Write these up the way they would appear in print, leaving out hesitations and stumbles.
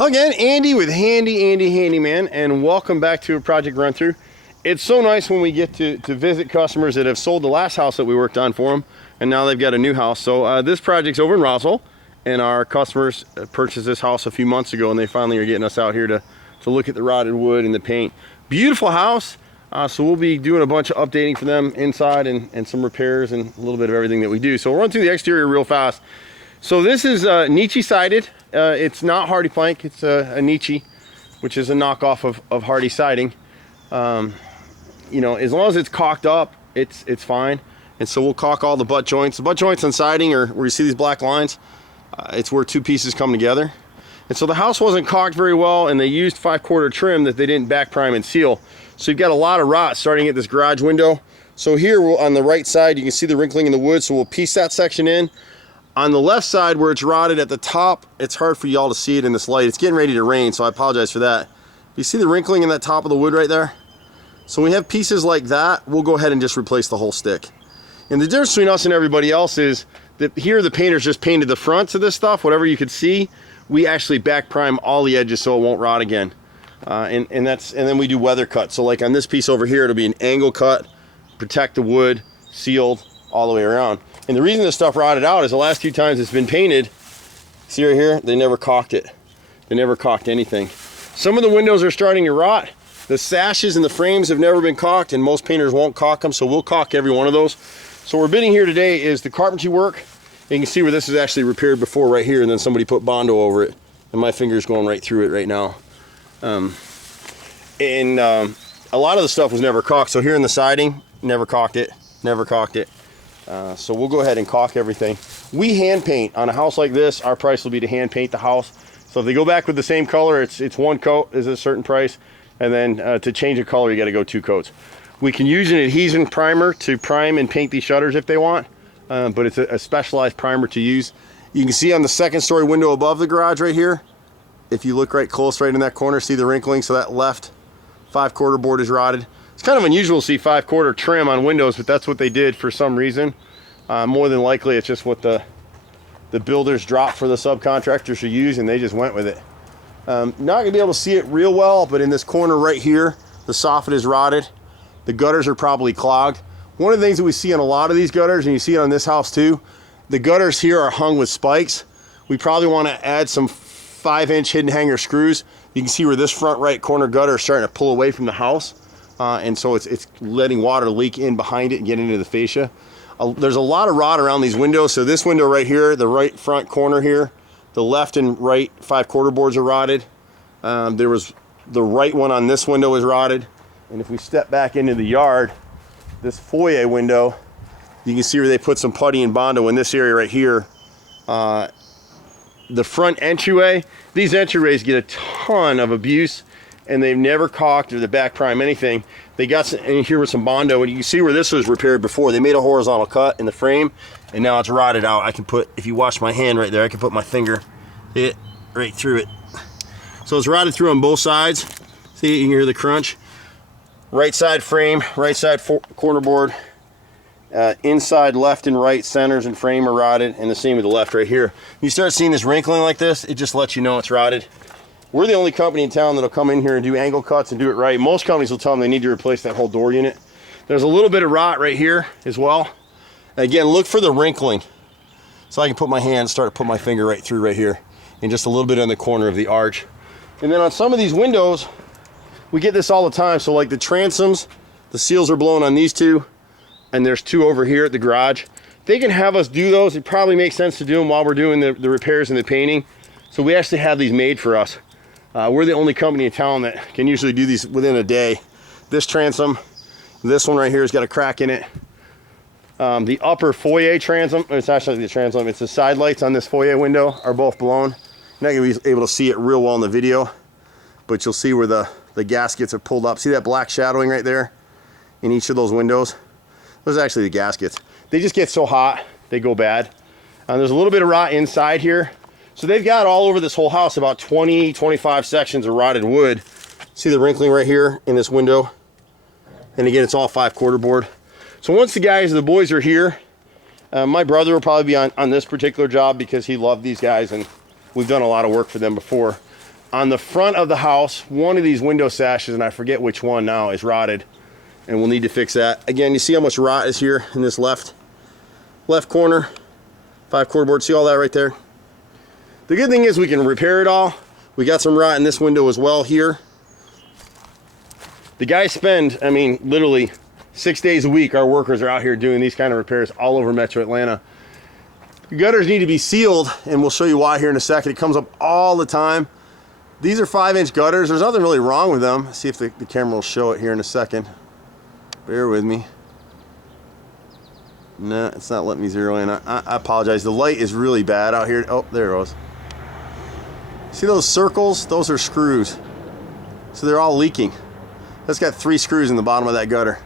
Again, Andy with Handy Andy Handyman, and welcome back to a project run through. It's so nice when we get to visit customers that have sold the last house that we worked on for them, and now they've got a new house. So this project's over in Roswell, and our customers purchased this house a few months ago, and they finally are getting us out here to look at the rotted wood and the paint. Beautiful house. So we'll be doing a bunch of updating for them inside and some repairs and a little bit of everything that we do. So we'll run through the exterior real fast. So this is Nietzsche sided. It's not Hardy plank, it's a Nietzsche, which is a knockoff of Hardy siding. You know, as long as it's caulked up, it's fine. And so we'll caulk all the butt joints. The butt joints on siding are where you see these black lines. It's where two pieces come together. And so the house wasn't caulked very well, and they used 5/4 trim that they didn't back prime and seal. So you've got a lot of rot starting at this garage window. So here on the right side, you can see the wrinkling in the wood, so we'll piece that section in. On the left side where it's rotted at the top, it's hard for y'all to see it in this light. It's getting ready to rain, so I apologize for that. You see the wrinkling in that top of the wood right there? So when we have pieces like that, we'll go ahead and just replace the whole stick. And the difference between us and everybody else is that here the painters just painted the fronts of this stuff, whatever you could see. We actually back prime all the edges so it won't rot again. And then we do weather cut. So like on this piece over here, it'll be an angle cut, protect the wood, sealed all the way around. And the reason this stuff rotted out is the last few times it's been painted, see right here, they never caulked it. They never caulked anything. Some of the windows are starting to rot. The sashes and the frames have never been caulked, and most painters won't caulk them, so we'll caulk every one of those. So what we're bidding here today is the carpentry work. And you can see where this is actually repaired before right here, and then somebody put Bondo over it. And my finger's going right through it right now. A lot of the stuff was never caulked. So here in the siding, never caulked it, never caulked it. So we'll go ahead and caulk everything. We hand paint. On a house like this, our price will be to hand paint the house. So if they go back with the same color, it's one coat is a certain price. And then to change a color, you got to go 2 coats. We can use an adhesion primer to prime and paint these shutters if they want. But it's a specialized primer to use. You can see on the second story window above the garage right here, if you look right close right in that corner, see the wrinkling. So that left 5/4 board is rotted. It's kind of unusual to see 5/4 trim on windows, but that's what they did for some reason. More than likely it's just what the builders dropped for the subcontractors to use, and they just went with it. Not gonna be able to see it real well, but in this corner right here, the soffit is rotted. The gutters are probably clogged. One of the things that we see on a lot of these gutters, and you see it on this house too, the gutters here are hung with spikes. We probably want to add some 5-inch hidden hanger screws. You can see where this front right corner gutter is starting to pull away from the house. And so it's letting water leak in behind it and get into the fascia. There's a lot of rot around these windows. So this window right here, the right front corner here, the left and right 5/4 boards are rotted. There was the right one on this window is rotted. And if we step back into the yard, this foyer window, you can see where they put some putty and Bondo in this area right here. The front entryway, these entryways get a ton of abuse, and they've never caulked or the back prime anything. They got some, and here with some Bondo, and you can see where this was repaired before. They made a horizontal cut in the frame, and now it's rotted out. I can put, if you watch my hand right there, I can put my finger right through it. So it's rotted through on both sides. See, you can hear the crunch. Right side frame, right side corner board, inside left and right centers and frame are rotted, and the same with the left right here. You start seeing this wrinkling like this, it just lets you know it's rotted. We're the only company in town that'll come in here and do angle cuts and do it right. Most companies will tell them they need to replace that whole door unit. There's a little bit of rot right here as well. Again, look for the wrinkling. So I can put my hand, start to put my finger right through right here, and just a little bit on the corner of the arch. And then on some of these windows, we get this all the time. So like the transoms, the seals are blown on these two, and there's 2 over here at the garage. They can have us do those. It probably makes sense to do them while we're doing the repairs and the painting. So we actually have these made for us. We're the only company in town that can usually do these within a day. This transom, this one right here has got a crack in it. The upper foyer transom, it's actually the transom, it's the side lights on this foyer window are both blown. You're not gonna be able to see it real well in the video, but you'll see where the gaskets are pulled up. See that black shadowing right there in each of those windows? Those are actually the gaskets. They just get so hot, they go bad. There's a little bit of rot inside here. So they've got all over this whole house about 20, 25 sections of rotted wood. See the wrinkling right here in this window? And again, it's all 5/4 board. So once the boys are here, my brother will probably be on this particular job because he loved these guys and we've done a lot of work for them before. On the front of the house, one of these window sashes, and I forget which one now, is rotted, and we'll need to fix that. Again, you see how much rot is here in this left corner, 5/4 board. See all that right there? The good thing is we can repair it all. We got some rot in this window as well here. The guys spend, I mean, literally 6 days a week. Our workers are out here doing these kind of repairs all over Metro Atlanta. The gutters need to be sealed, and we'll show you why here in a second. It comes up all the time. These are 5-inch gutters. There's nothing really wrong with them. Let's see if the camera will show it here in a second. Bear with me. No, it's not letting me zero in. I apologize. The light is really bad out here. Oh, there it goes. See those circles? Those are screws. So they're all leaking. That's got 3 screws in the bottom of that gutter.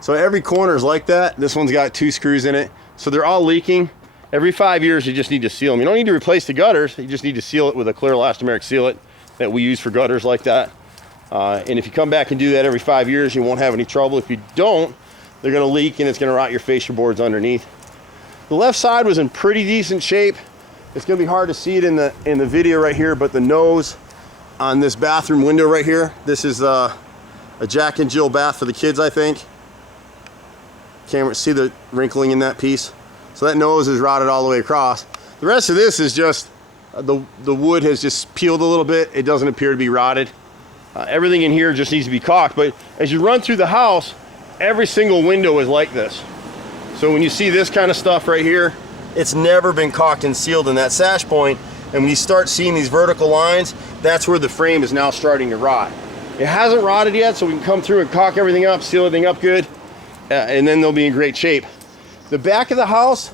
So every corner is like that. This one's got 2 screws in it. So they're all leaking. Every 5 years, you just need to seal them. You don't need to replace the gutters. You just need to seal it with a clear elastomeric sealant that we use for gutters like that. And if you come back and do that every 5 years, you won't have any trouble. If you don't, they're gonna leak and it's gonna rot your fascia boards underneath. The left side was in pretty decent shape. It's gonna be hard to see it in the video right here, but the nose on this bathroom window right here, this is a Jack and Jill bath for the kids, I think. Can't see the wrinkling in that piece. So that nose is rotted all the way across. The rest of this is just, the wood has just peeled a little bit. It doesn't appear to be rotted. Everything in here just needs to be caulked, but as you run through the house, every single window is like this. So when you see this kind of stuff right here, it's never been caulked and sealed in that sash point. And when you start seeing these vertical lines, that's where the frame is now starting to rot. It hasn't rotted yet, so we can come through and caulk everything up, seal everything up good, and then they'll be in great shape. The back of the house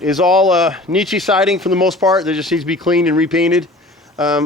is all Nietzsche siding for the most part. That just needs to be cleaned and repainted.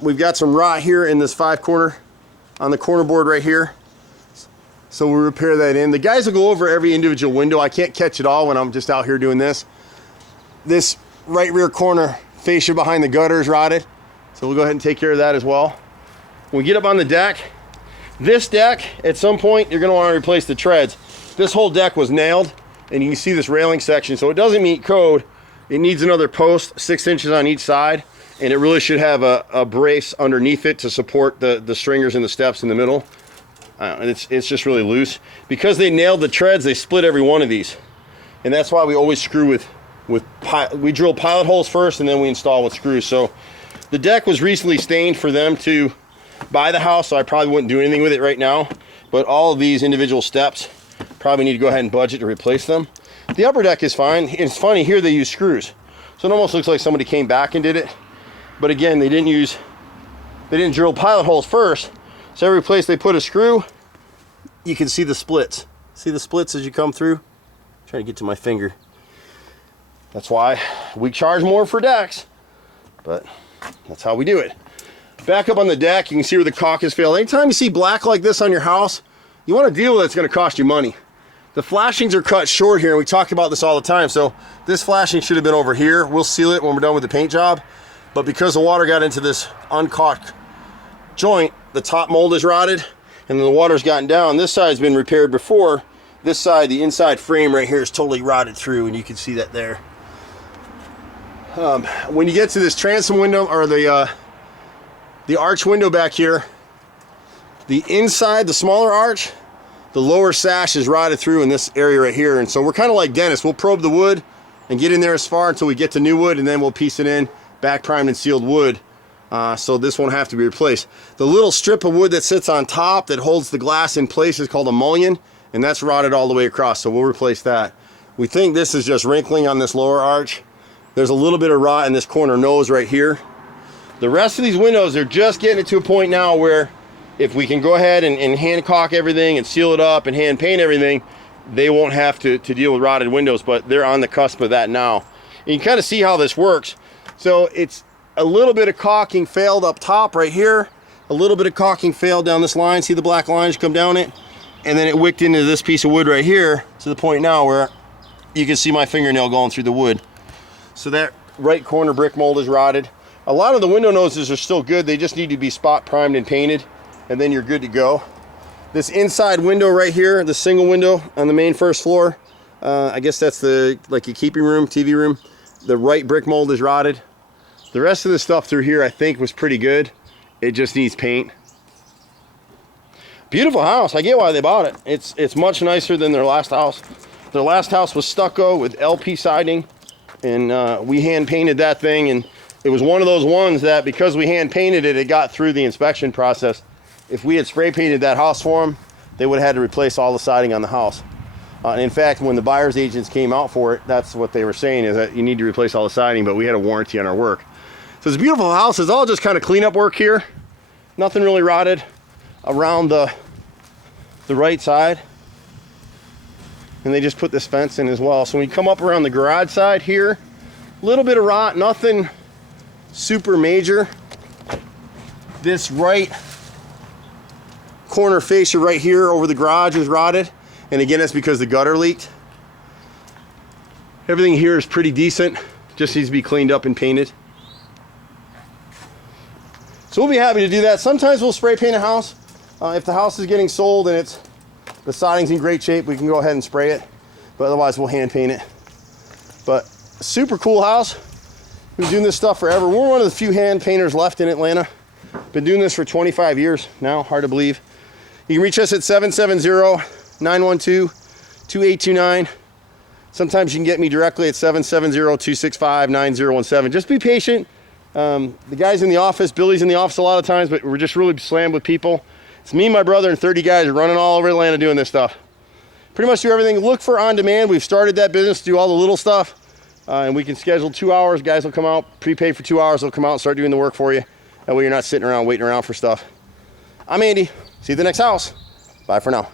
We've got some rot here in this 5/4 on the corner board right here. So we'll repair that in. The guys will go over every individual window. I can't catch it all when I'm just out here doing this. This right rear corner fascia behind the gutter is rotted. So we'll go ahead and take care of that as well. When we get up on the deck, this deck, at some point, you're gonna wanna replace the treads. This whole deck was nailed, and you can see this railing section, so it doesn't meet code. It needs another post, 6 inches on each side, and it really should have a brace underneath it to support the stringers and the steps in the middle. And it's just really loose. Because they nailed the treads, they split every one of these. And that's why we always screw we drill pilot holes first, and then we install with screws. So the deck was recently stained for them to buy the house, so I probably wouldn't do anything with it right now. But all of these individual steps, probably need to go ahead and budget to replace them. The upper deck is fine. It's funny, here they use screws. So it almost looks like somebody came back and did it. But again, they didn't drill pilot holes first. So every place they put a screw, you can see the splits. See the splits as you come through? I'm trying to get to my finger. That's why we charge more for decks, but that's how we do it. Back up on the deck, you can see where the caulk has failed. Anytime you see black like this on your house, you want to deal with it, it's going to cost you money. The flashings are cut short here, and we talk about this all the time. So this flashing should have been over here. We'll seal it when we're done with the paint job. But because the water got into this uncaulked joint, the top mold is rotted, and the water's gotten down. This side's been repaired before. This side, the inside frame right here, is totally rotted through, and you can see that there. When you get to this transom window, or the arch window back here, the inside, the smaller arch, the lower sash is rotted through in this area right here. And so we're kind of like dentists. We'll probe the wood and get in there as far until we get to new wood, and then we'll piece it in, back primed and sealed wood. So this won't have to be replaced. The little strip of wood that sits on top that holds the glass in place is called a mullion, and that's rotted all the way across, so we'll replace that. We think this is just wrinkling on this lower arch. There's a little bit of rot in this corner nose right here. The rest of these windows, they're just getting it to a point now where if we can go ahead and hand caulk everything and seal it up and hand paint everything, they won't have to deal with rotted windows, but they're on the cusp of that now. And you can kind of see how this works. So it's a little bit of caulking failed up top right here, a little bit of caulking failed down this line. See the black lines come down it? And then it wicked into this piece of wood right here to the point now where you can see my fingernail going through the wood. So that right corner brick mold is rotted. A lot of the window noses are still good. They just need to be spot primed and painted, and then you're good to go. This inside window right here, the single window on the main first floor, I guess that's like a keeping room, TV room. The right brick mold is rotted. The rest of the stuff through here I think was pretty good. It just needs paint. Beautiful house. I get why they bought it. It's much nicer than their last house. Their last house was stucco with LP siding, and we hand painted that thing, and it was one of those ones that because we hand painted it, it got through the inspection process. If we had spray painted that house for them, they would have had to replace all the siding on the house. And in fact, when the buyer's agents came out for it, that's what they were saying, is that you need to replace all the siding, but we had a warranty on our work. So it's a beautiful house. It's all just kind of cleanup work here. Nothing really rotted around the right side. And they just put this fence in as well. So when you come up around the garage side here, a little bit of rot, nothing super major. This right corner fascia right here over the garage is rotted. And again, that's because the gutter leaked. Everything here is pretty decent. Just needs to be cleaned up and painted. So we'll be happy to do that. Sometimes we'll spray paint a house. If the house is getting sold and the siding's in great shape, we can go ahead and spray it. But otherwise, we'll hand paint it. But super cool house. We've been doing this stuff forever. We're one of the few hand painters left in Atlanta. Been doing this for 25 years now, hard to believe. You can reach us at 770-912-2829. Sometimes you can get me directly at 770-265-9017. Just be patient. The guy's in the office, Billy's in the office a lot of times, but we're just really slammed with people. It's me, my brother, and 30 guys running all over Atlanta doing this stuff. Pretty much do everything. Look for on demand. We've started that business, do all the little stuff, and we can schedule 2 hours. Guys will come out, prepaid for 2 hours. They'll come out and start doing the work for you. That way you're not sitting around waiting around for stuff. I'm Andy. See you at the next house. Bye for now.